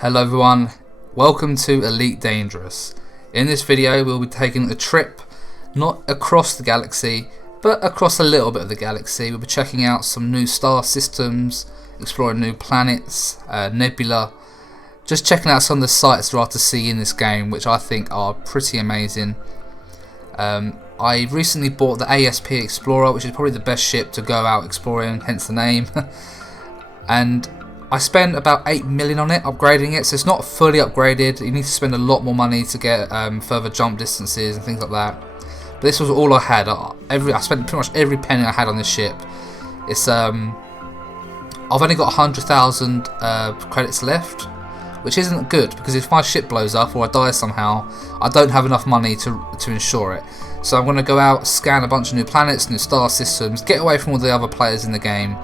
Hello everyone, welcome to Elite Dangerous. In this video we'll be taking a trip not across the galaxy but across a little bit of the galaxy. We'll be checking out some new star systems, exploring new planets, nebula, just checking out some of the sights there are to see in this game, which I think are pretty amazing. I recently bought the ASP Explorer, which is probably the best ship to go out exploring, hence the name. And I spent about 8 million on it, upgrading it, so it's not fully upgraded. You need to spend a lot more money to get further jump distances and things like that. But this was all I had. I spent pretty much every penny I had on this ship. It's I've only got 100,000 credits left, which isn't good because if my ship blows up or I die somehow, I don't have enough money to insure it. So I'm going to go out, scan a bunch of new planets, new star systems, get away from all the other players in the game.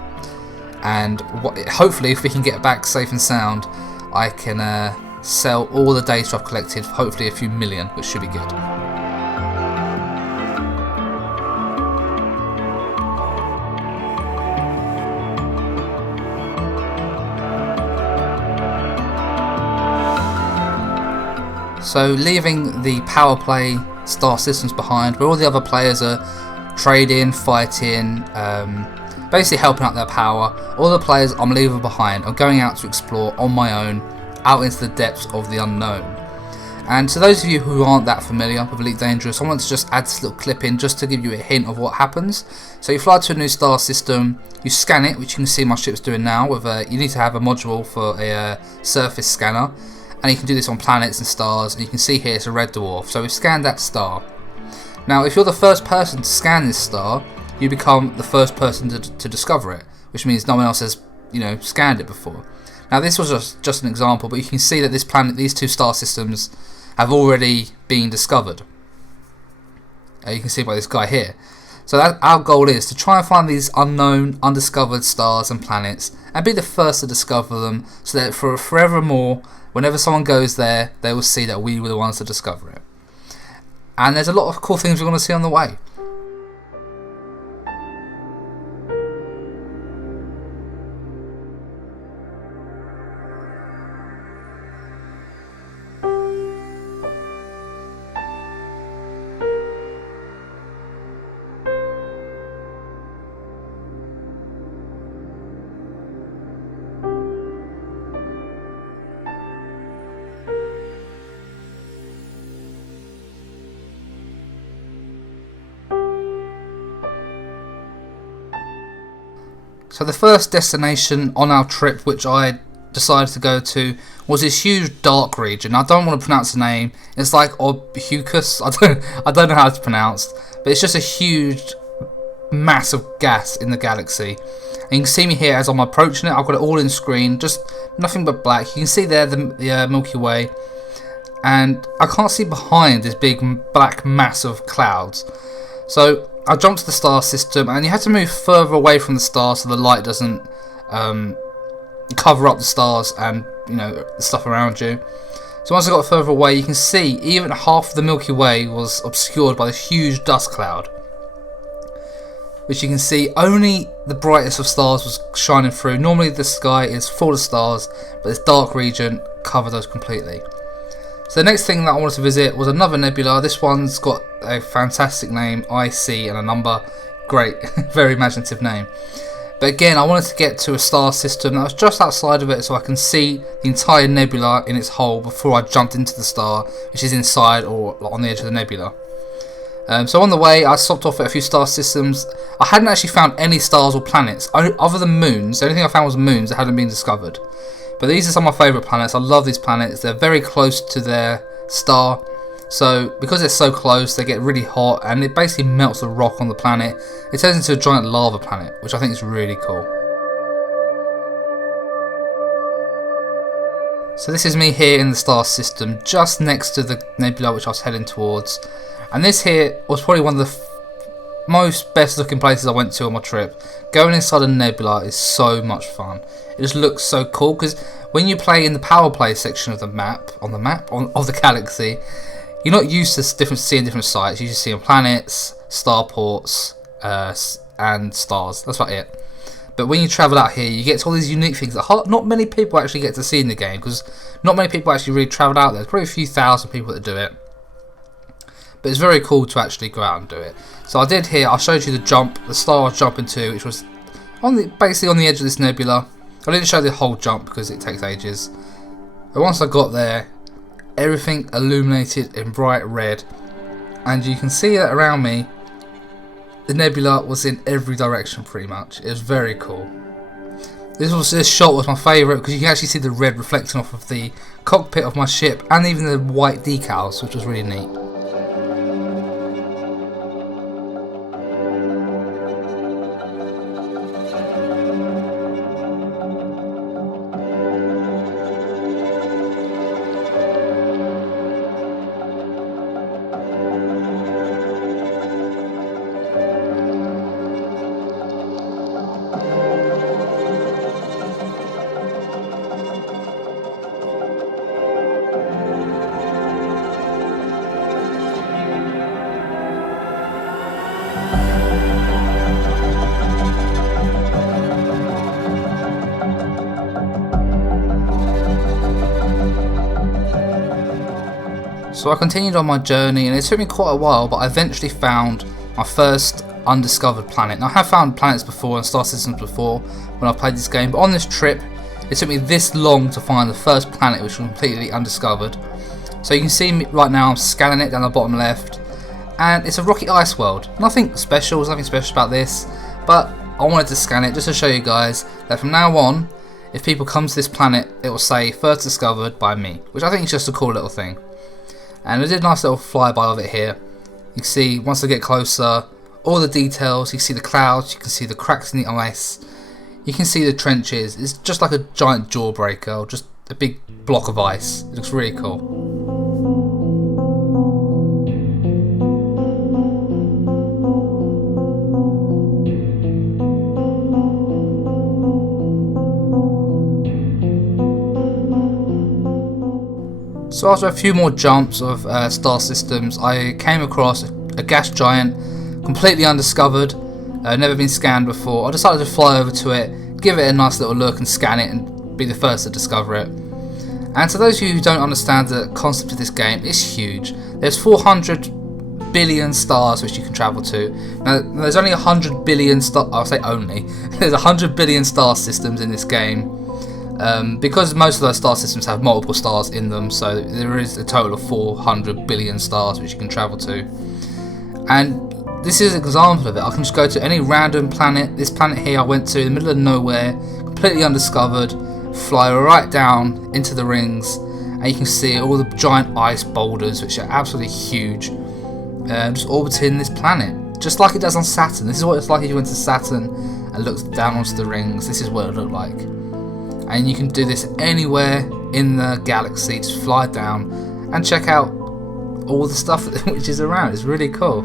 And hopefully if we can get back safe and sound, I can sell all the data I've collected, hopefully a few million, which should be good. So leaving the power play star systems behind, where all the other players are trading, fighting, basically helping out their power. All the players I'm leaving behind. I'm going out to explore on my own, out into the depths of the unknown. And to those of you who aren't that familiar with Elite Dangerous, I want to just add this little clip in just to give you a hint of what happens. So you fly to a new star system, you scan it, which you can see my ship's doing now. With you need to have a module for a surface scanner, and you can do this on planets and stars. And you can see here it's a red dwarf. So we've scanned that star. Now, if you're the first person to scan this star, you become the first person to discover it, which means no one else has, scanned it before. Now, this was just an example, but you can see that this planet, these two star systems, have already been discovered. You can see by this guy here. So our goal is to try and find these unknown, undiscovered stars and planets, and be the first to discover them, so that for forevermore, whenever someone goes there, they will see that we were the ones to discover it. And there's a lot of cool things we're going to see on the way. So the first destination on our trip, which I decided to go to, was this huge dark region. I don't want to pronounce the name. It's like Obucus. I don't know how it's pronounced, but it's just a huge mass of gas in the galaxy. And you can see me here as I'm approaching it. I've got it all in screen, just nothing but black. You can see there the Milky Way, and I can't see behind this big black mass of clouds. So I jumped to the star system, and you have to move further away from the star so the light doesn't cover up the stars and the stuff around you. So once I got further away, you can see even half of the Milky Way was obscured by this huge dust cloud, which you can see only the brightest of stars was shining through. Normally the sky is full of stars, but this dark region covered those completely. So the next thing that I wanted to visit was another nebula. This one's got a fantastic name, IC, and a number. Great, very imaginative name. But again, I wanted to get to a star system that was just outside of it so I can see the entire nebula in its whole before I jumped into the star, which is inside or on the edge of the nebula. So on the way, I stopped off at a few star systems. I hadn't actually found any stars or planets, other than moons. The only thing I found was moons that hadn't been discovered. But these are some of my favourite planets. I love these planets. They're very close to their star. So because they're so close, they get really hot and it basically melts the rock on the planet. It turns into a giant lava planet, which I think is really cool. So this is me here in the star system, just next to the nebula which I was heading towards. And this here was probably one of the most best looking places I went to on my trip. Going inside a nebula is so much fun. It just looks so cool because when you play in the power play section of the map, of the galaxy, you're not used to seeing different sites. You're just seeing planets, starports, and stars. That's about it. But when you travel out here, you get to all these unique things that not many people actually get to see in the game, because not many people actually really travel out there. There's probably a few thousand people that do it. But it's very cool to actually go out and do it. So I did here, I showed you the star I was jumping to, which was basically on the edge of this nebula. I didn't show the whole jump because it takes ages. But once I got there, everything illuminated in bright red. And you can see that around me, the nebula was in every direction pretty much. It was very cool. This shot was my favourite because you can actually see the red reflecting off of the cockpit of my ship and even the white decals, which was really neat. So I continued on my journey, and it took me quite a while, but I eventually found my first undiscovered planet. Now I have found planets before and star systems before when I played this game, but on this trip it took me this long to find the first planet which was completely undiscovered. So you can see me right now, I'm scanning it down the bottom left, and it's a rocky ice world. Nothing special, there's nothing special about this, but I wanted to scan it just to show you guys that from now on, if people come to this planet, it will say first discovered by me, which I think is just a cool little thing. And I did a nice little flyby of it here. You can see, once I get closer, all the details. You can see the clouds, you can see the cracks in the ice, you can see the trenches. It's just like a giant jawbreaker, or just a big block of ice. It looks really cool. So after a few more jumps of star systems, I came across a gas giant, completely undiscovered, never been scanned before. I decided to fly over to it, give it a nice little look and scan it and be the first to discover it. And to those of you who don't understand the concept of this game, it's huge. There's 400 billion stars which you can travel to. Now there's only 100 billion I'll say only, there's 100 billion star systems in this game. Because most of those star systems have multiple stars in them, so there is a total of 400 billion stars which you can travel to. And this is an example of it. I can just go to any random planet. This planet here I went to in the middle of nowhere, completely undiscovered, fly right down into the rings, and you can see all the giant ice boulders which are absolutely huge, just orbiting this planet, just like it does on Saturn. This is what it's like if you went to Saturn and looked down onto the rings. This is what it looked like. And you can do this anywhere in the galaxy. Just fly down and check out all the stuff which is around. It's really cool.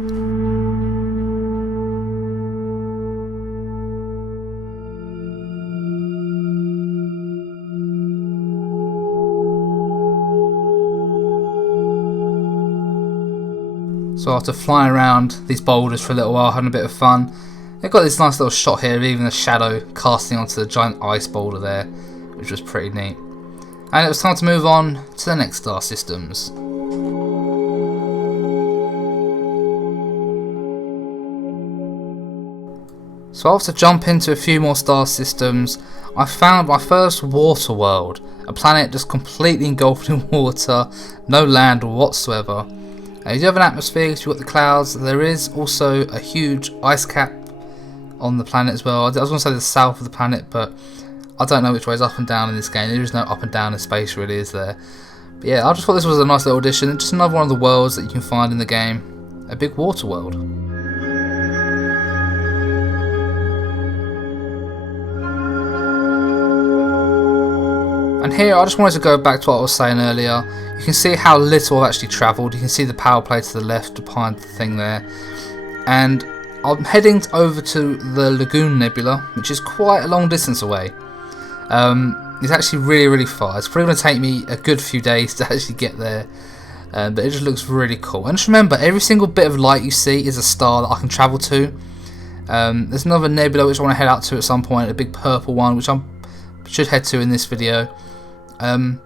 So after flying around these boulders for a little while, having a bit of fun, they've got this nice little shot here of even the shadow casting onto the giant ice boulder there, which was pretty neat. And it was time to move on to the next star systems. So after jumping into a few more star systems, I found my first water world, a planet just completely engulfed in water, no land whatsoever. You do have an atmosphere, so you've got the clouds. There is also a huge ice cap on the planet as well. I was going to say the south of the planet, but I don't know which way is up and down in this game. There is no up and down in space really, is there? But yeah, I just thought this was a nice little addition. Just another one of the worlds that you can find in the game. A big water world. And here I just wanted to go back to what I was saying earlier. You can see how little I've actually travelled. You can see the power play to the left behind the thing there. And I'm heading over to the Lagoon Nebula, which is quite a long distance away. It's actually really far. It's probably going to take me a good few days to actually get there. But it just looks really cool. And just remember, every single bit of light you see is a star that I can travel to. There's another nebula which I want to head out to at some point, a big purple one, which I should head to in this video. But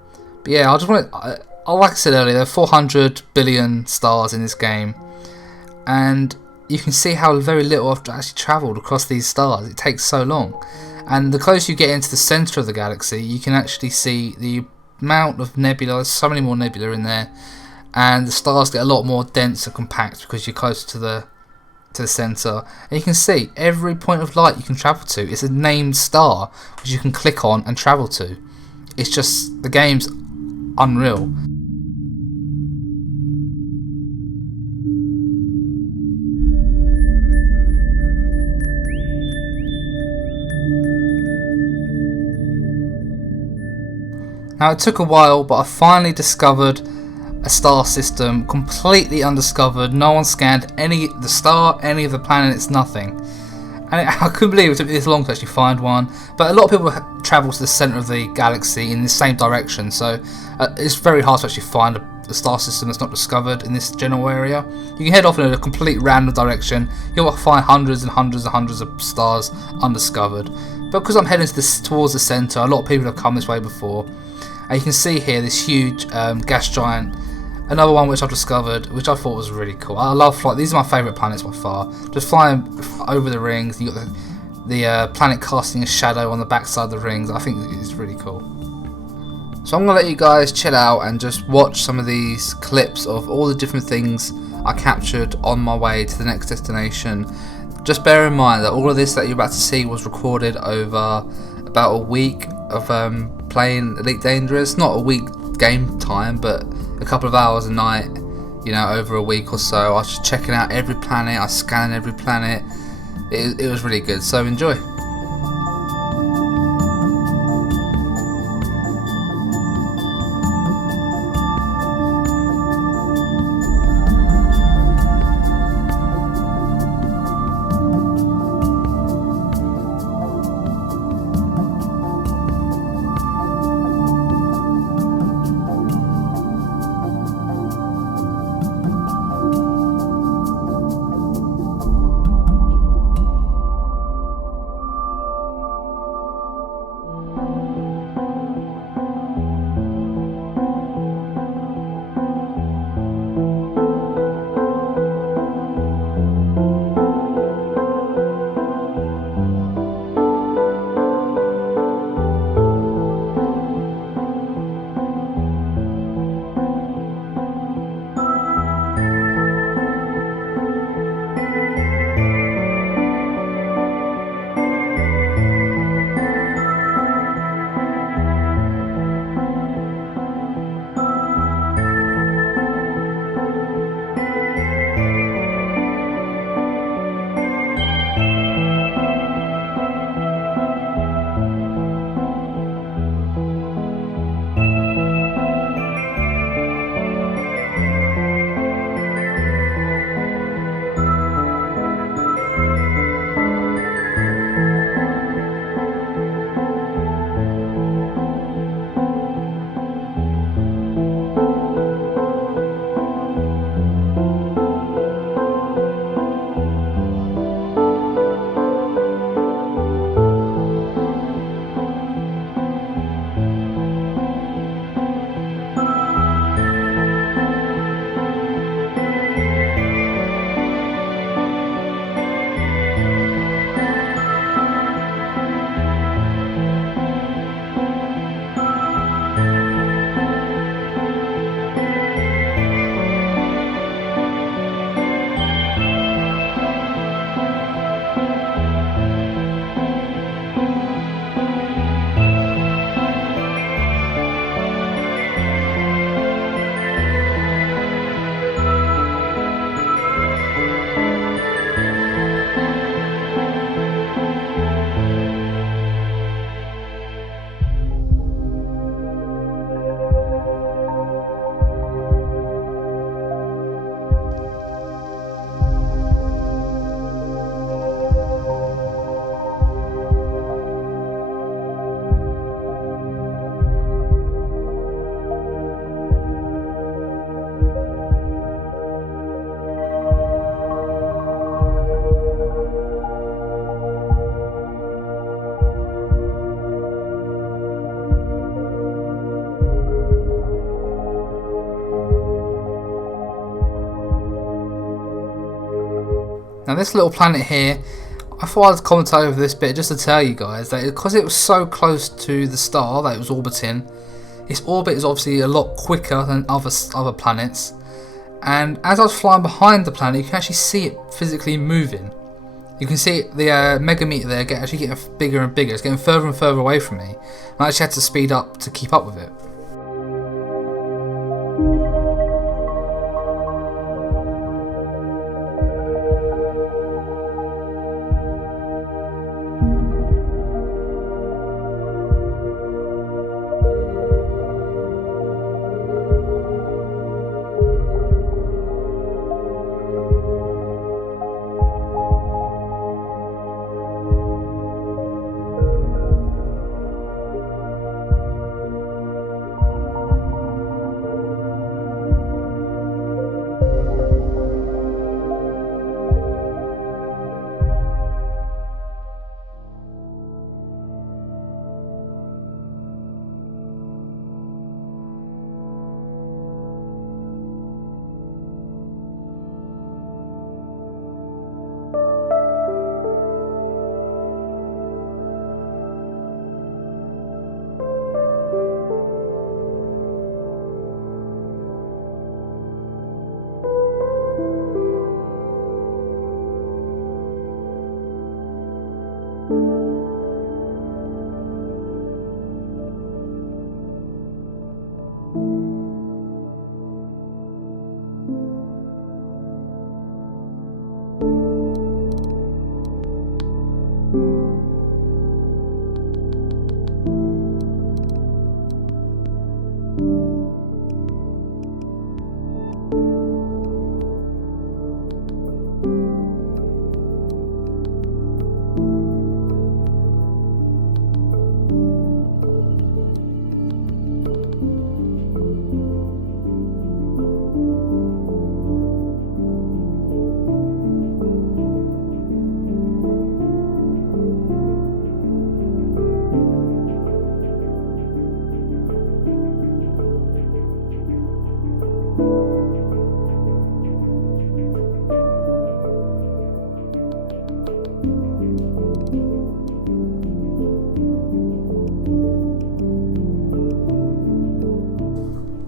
yeah, I just want to, like I said earlier, there are 400 billion stars in this game, and you can see how very little I've actually travelled across these stars. It takes so long, and the closer you get into the centre of the galaxy, you can actually see the amount of nebula. There's so many more nebula in there, and the stars get a lot more dense and compact because you're closer to the centre. And you can see every point of light you can travel to is a named star which you can click on and travel to. It's just, the game's unreal. Now it took a while, but I finally discovered a star system completely undiscovered. No one scanned any of the star, any of the planets, nothing. And I couldn't believe it took me this long to actually find one. But a lot of people travel to the centre of the galaxy in the same direction, so it's very hard to actually find a star system that's not discovered in this general area. You can head off in a complete random direction. You'll find hundreds and hundreds and hundreds of stars undiscovered. But because I'm heading towards the centre, a lot of people have come this way before. And you can see here this huge gas giant. Another one which I've discovered, which I thought was really cool. I love flying. These are my favourite planets by far. Just flying over the rings. You got the planet casting a shadow on the backside of the rings. I think it's really cool. So I'm gonna let you guys chill out and just watch some of these clips of all the different things I captured on my way to the next destination. Just bear in mind that all of this that you're about to see was recorded over about a week of playing Elite Dangerous. Not a week game time, but a couple of hours a night, you know, over a week or so. I was just checking out every planet, I was scanning every planet. It was really good, so enjoy. Now this little planet here, I thought I'd comment over this bit just to tell you guys that because it was so close to the star that it was orbiting, its orbit is obviously a lot quicker than other planets, and as I was flying behind the planet you can actually see it physically moving. You can see the megameter there actually getting bigger and bigger. It's getting further and further away from me, and I actually had to speed up to keep up with it.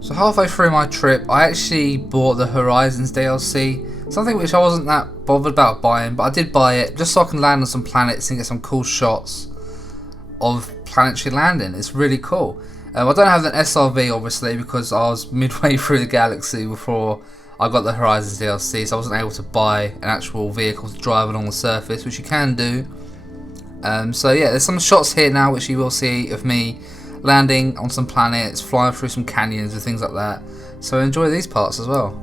So halfway through my trip, I actually bought the Horizons DLC, something which I wasn't that bothered about buying, but I did buy it just so I can land on some planets and get some cool shots of planetary landing. It's really cool. I don't have an SRV obviously because I was midway through the galaxy before I got the Horizons DLC, so I wasn't able to buy an actual vehicle to drive along the surface, which you can do. So yeah, there's some shots here now which you will see of me landing on some planets, flying through some canyons and things like that. So enjoy these parts as well.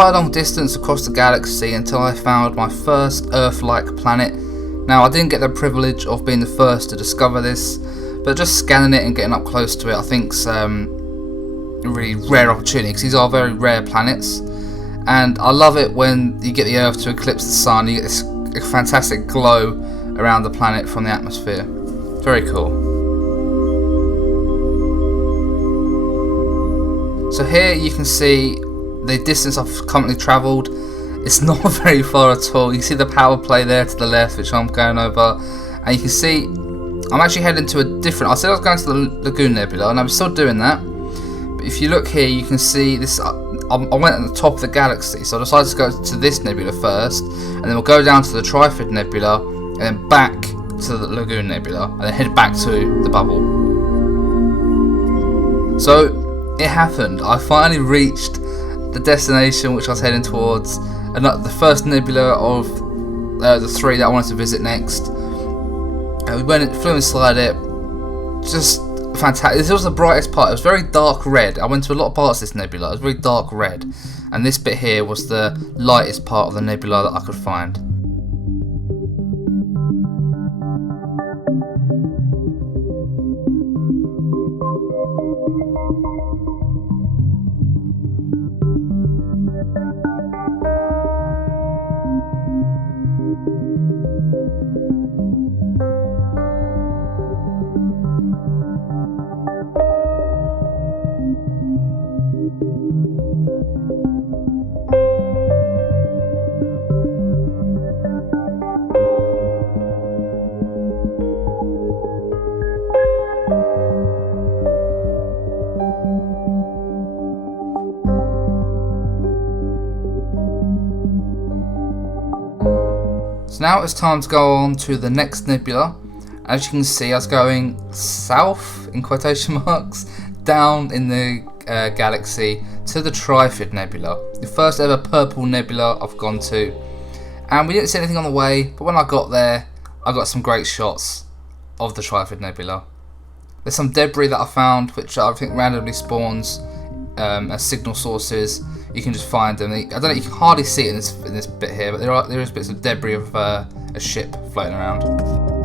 quite a long distance across the galaxy until I found my first Earth-like planet. Now, I didn't get the privilege of being the first to discover this, but just scanning it and getting up close to it I think's a really rare opportunity, because these are very rare planets, and I love it when you get the Earth to eclipse the Sun. You get this fantastic glow around the planet from the atmosphere. Very cool. So here you can see the distance I've currently travelled. It's not very far at all. You see the power play there to the left, which I'm going over, and you can see I'm actually heading to a different. I said I was going to the Lagoon Nebula, and I'm still doing that. But if you look here, you can see this. I went at the top of the galaxy, so I decided to go to this nebula first, and then we'll go down to the Trifid Nebula, and then back to the Lagoon Nebula, and then head back to the bubble. So it happened. I finally reached the destination which I was heading towards, and the first nebula of the 3 that I wanted to visit next. We flew inside it. Just fantastic. This was the brightest part. It was very dark red. I went to a lot of parts of this nebula. It was very dark red, and this bit here was the lightest part of the nebula that I could find. So now it's time to go on to the next nebula. As you can see, I was going south, in quotation marks, down in the galaxy to the Trifid Nebula, the first ever purple nebula I've gone to. And we didn't see anything on the way, but when I got there, I got some great shots of the Trifid Nebula. There's some debris that I found, which I think randomly spawns as signal sources. You can just find them. I don't know. You can hardly see it in this bit here, but there is bits of debris of a ship floating around.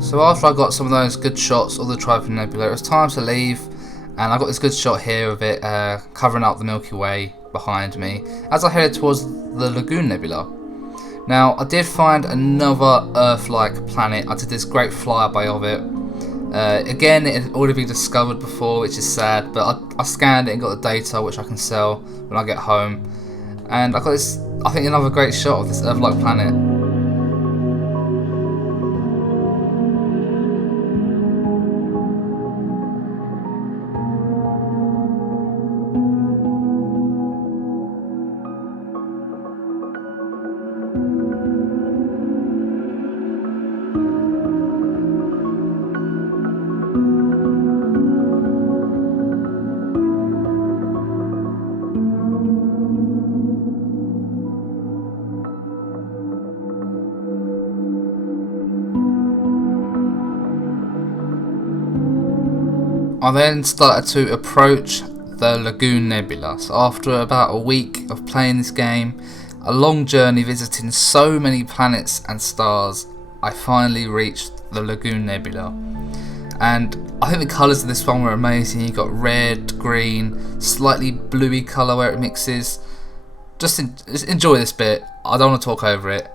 So after I got some of those good shots of the Trifid Nebula, it was time to leave, and I got this good shot here of it covering up the Milky Way behind me as I headed towards the Lagoon Nebula. Now, I did find another Earth-like planet. I did this great flyby of it. Again, it had already been discovered before, which is sad, but I scanned it and got the data, which I can sell when I get home. And I got this, I think, another great shot of this Earth-like planet. I then started to approach the Lagoon Nebula. So after about a week of playing this game, a long journey visiting so many planets and stars, I finally reached the Lagoon Nebula. And I think the colours of this one were amazing. You got red, green, slightly bluey colour where it mixes. Just enjoy this bit. I don't want to talk over it.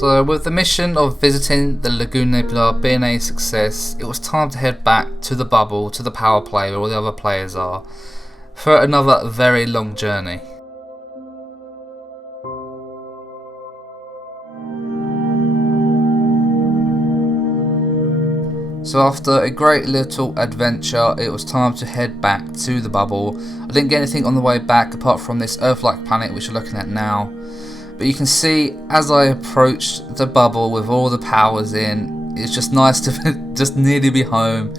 So with the mission of visiting the Lagoon Nebula being a success, it was time to head back to the bubble, to the power play where all the other players are, for another very long journey. So after a great little adventure, it was time to head back to the bubble. I didn't get anything on the way back apart from this Earth-like planet which you're looking at now. But you can see as I approached the bubble with all the powers in, it's just nice to just nearly be home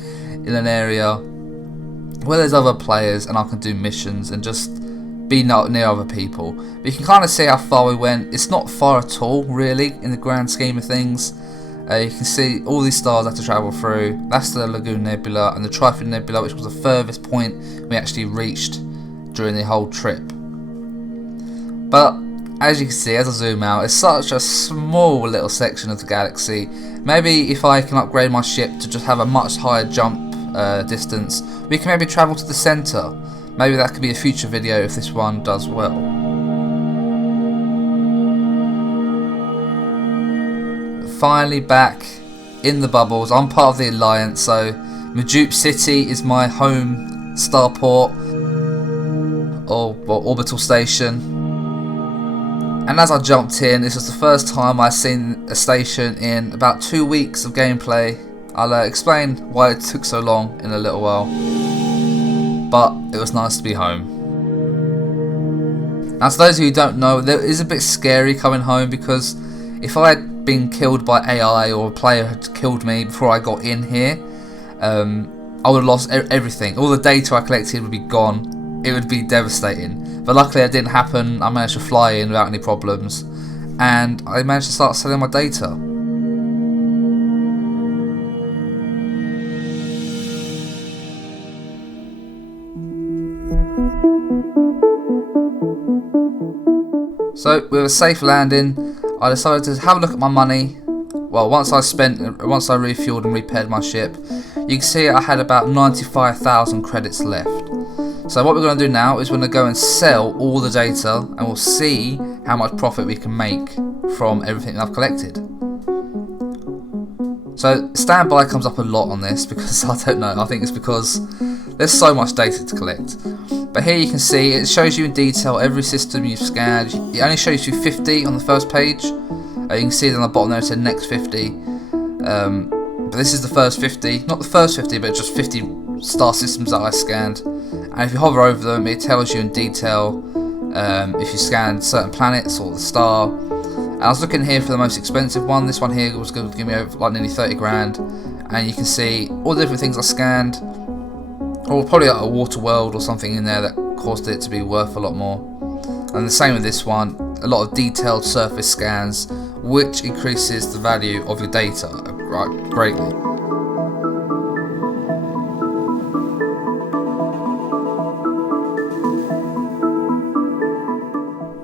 in an area where there's other players and I can do missions and just be near other people. But you can kind of see how far we went. It's not far at all really in the grand scheme of things. You can see all these stars I have to travel through. That's the Lagoon Nebula and the Trifid Nebula, which was the furthest point we actually reached during the whole trip. But as you can see, as I zoom out, it's such a small little section of the galaxy. Maybe if I can upgrade my ship to just have a much higher jump distance, we can maybe travel to the centre. Maybe that could be a future video if this one does well. Finally back in the bubbles. I'm part of the Alliance, so Medupe City is my home starport or orbital station. And as I jumped in, this was the first time I've seen a station in about 2 weeks of gameplay. I'll explain why it took so long in a little while, but it was nice to be home. Now to those of you who don't know, it is a bit scary coming home because if I had been killed by AI or a player had killed me before I got in here, I would have lost everything. All the data I collected would be gone. It would be devastating. But luckily it didn't happen. I managed to fly in without any problems and I managed to start selling my data. So with a safe landing, I decided to have a look at my money. Well, once I refueled and repaired my ship, you can see I had about 95,000 credits left. So what we're going to do now is we're going to go and sell all the data and we'll see how much profit we can make from everything I've collected. So standby comes up a lot on this because I don't know, I think it's because there's so much data to collect. But here you can see it shows you in detail every system you've scanned. It only shows you 50 on the first page. You can see it on the bottom there it said next 50. But this is the first 50, not the first 50 but just 50 star systems that I scanned. And if you hover over them it tells you in detail if you scanned certain planets or the star. And I was looking here for the most expensive one. This one here was going to give me over like nearly 30 grand. And you can see all the different things I scanned. Or probably like a water world or something in there that caused it to be worth a lot more. And the same with this one, a lot of detailed surface scans, which increases the value of your data greatly.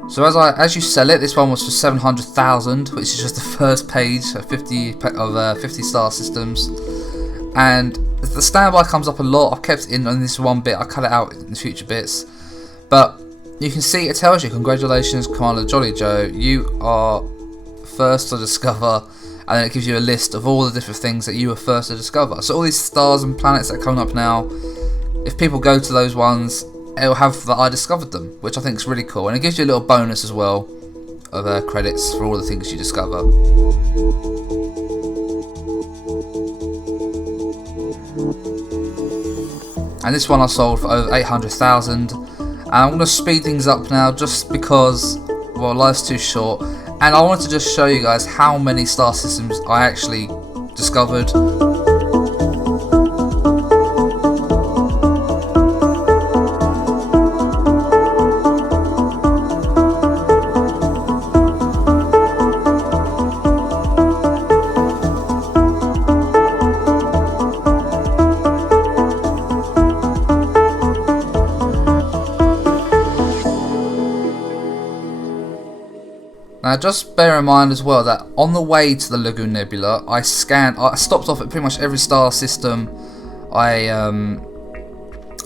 So as you sell it, this one was for 700,000, which is just the first page, so 50 star systems. And the standby comes up a lot. I've kept it in on this one bit, I cut it out in the future bits. But you can see it tells you, congratulations Commander Jolly Joe, you are first to discover, and then it gives you a list of all the different things that you were first to discover. So all these stars and planets that are coming up now, if people go to those ones, it'll have that I discovered them, which I think is really cool. And it gives you a little bonus as well of credits for all the things you discover. And this one I sold for over 800,000. And I'm going to speed things up now just because, well, life's too short. And I wanted to just show you guys how many star systems I actually discovered. Now just bear in mind as well that on the way to the Lagoon Nebula, I stopped off at pretty much every star system. I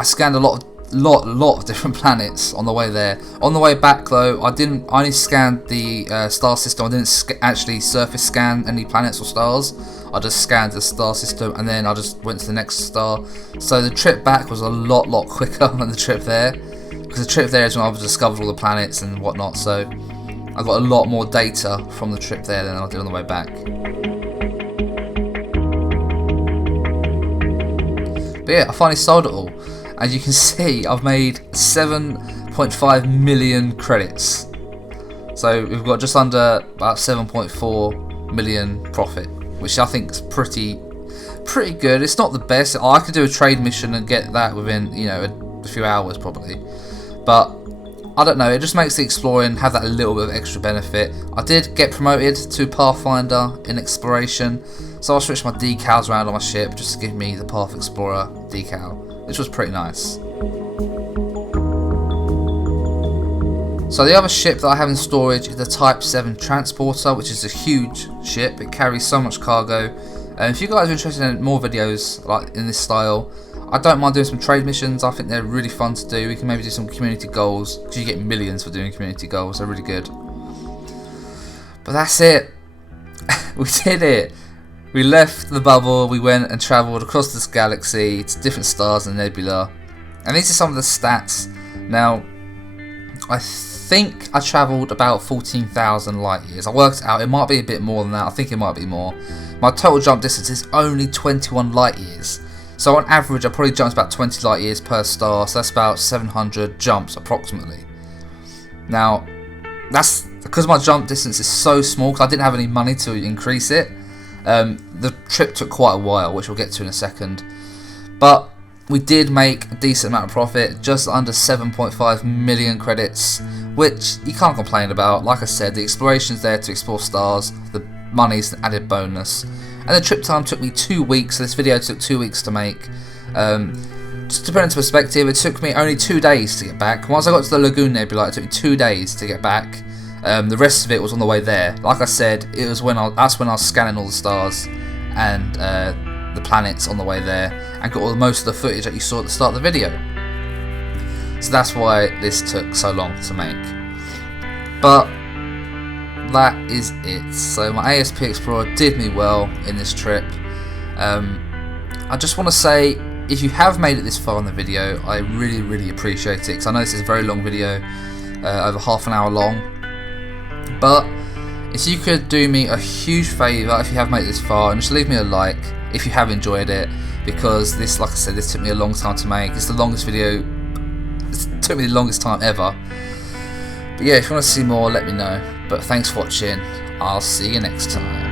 scanned a lot lot of different planets on the way there. On the way back though, I only scanned the star system. I didn't actually surface scan any planets or stars. I just scanned the star system and then I just went to the next star. So the trip back was a lot quicker than the trip there, because the trip there is when I've discovered all the planets and whatnot. So I got a lot more data from the trip there than I did on the way back. But yeah, I finally sold it all. As you can see, I've made 7.5 million credits. So we've got just under about 7.4 million profit, which I think is pretty good. It's not the best. I could do a trade mission and get that within, you know, a few hours probably. But I don't know, it just makes the exploring have that a little bit of extra benefit. I did get promoted to Pathfinder in exploration, so I switched my decals around on my ship just to give me the Path Explorer decal, which was pretty nice. So the other ship that I have in storage is the Type 7 Transporter, which is a huge ship. It carries so much cargo. And if you guys are interested in more videos like in this style, I don't mind doing some trade missions. I think they're really fun to do. We can maybe do some community goals, because you get millions for doing community goals. They're really good. But that's it. We did it. We left the bubble. We went and travelled across this galaxy to different stars and nebula. And these are some of the stats. Now, I think I travelled about 14,000 light years. I worked it out. It might be a bit more than that. I think it might be more. My total jump distance is only 21 light years. So on average, I probably jumped about 20 light years per star, so that's about 700 jumps approximately. Now, that's because my jump distance is so small, because I didn't have any money to increase it. The trip took quite a while, which we'll get to in a second. But we did make a decent amount of profit, just under 7.5 million credits, which you can't complain about. Like I said, the exploration's there to explore stars, the money's an added bonus. And the trip time took me 2 weeks, so this video took 2 weeks to make. Just to put it into perspective, it took me only 2 days to get back. Once I got to the Lagoon Nebula, it took me 2 days to get back. The rest of it was on the way there. Like I said, it was that's when I was scanning all the stars and the planets on the way there, and got most of the footage that you saw at the start of the video. So that's why this took so long to make. But that is it. So my ASP Explorer did me well in this trip. I just want to say, if you have made it this far in the video, I really appreciate it, because I know this is a very long video, over half an hour long. But if you could do me a huge favour, if you have made it this far, and just leave me a like if you have enjoyed it, because this, like I said, this took me a long time to make. It's the longest video. It took me the longest time ever. But yeah, if you want to see more, let me know. But thanks for watching. I'll see you next time.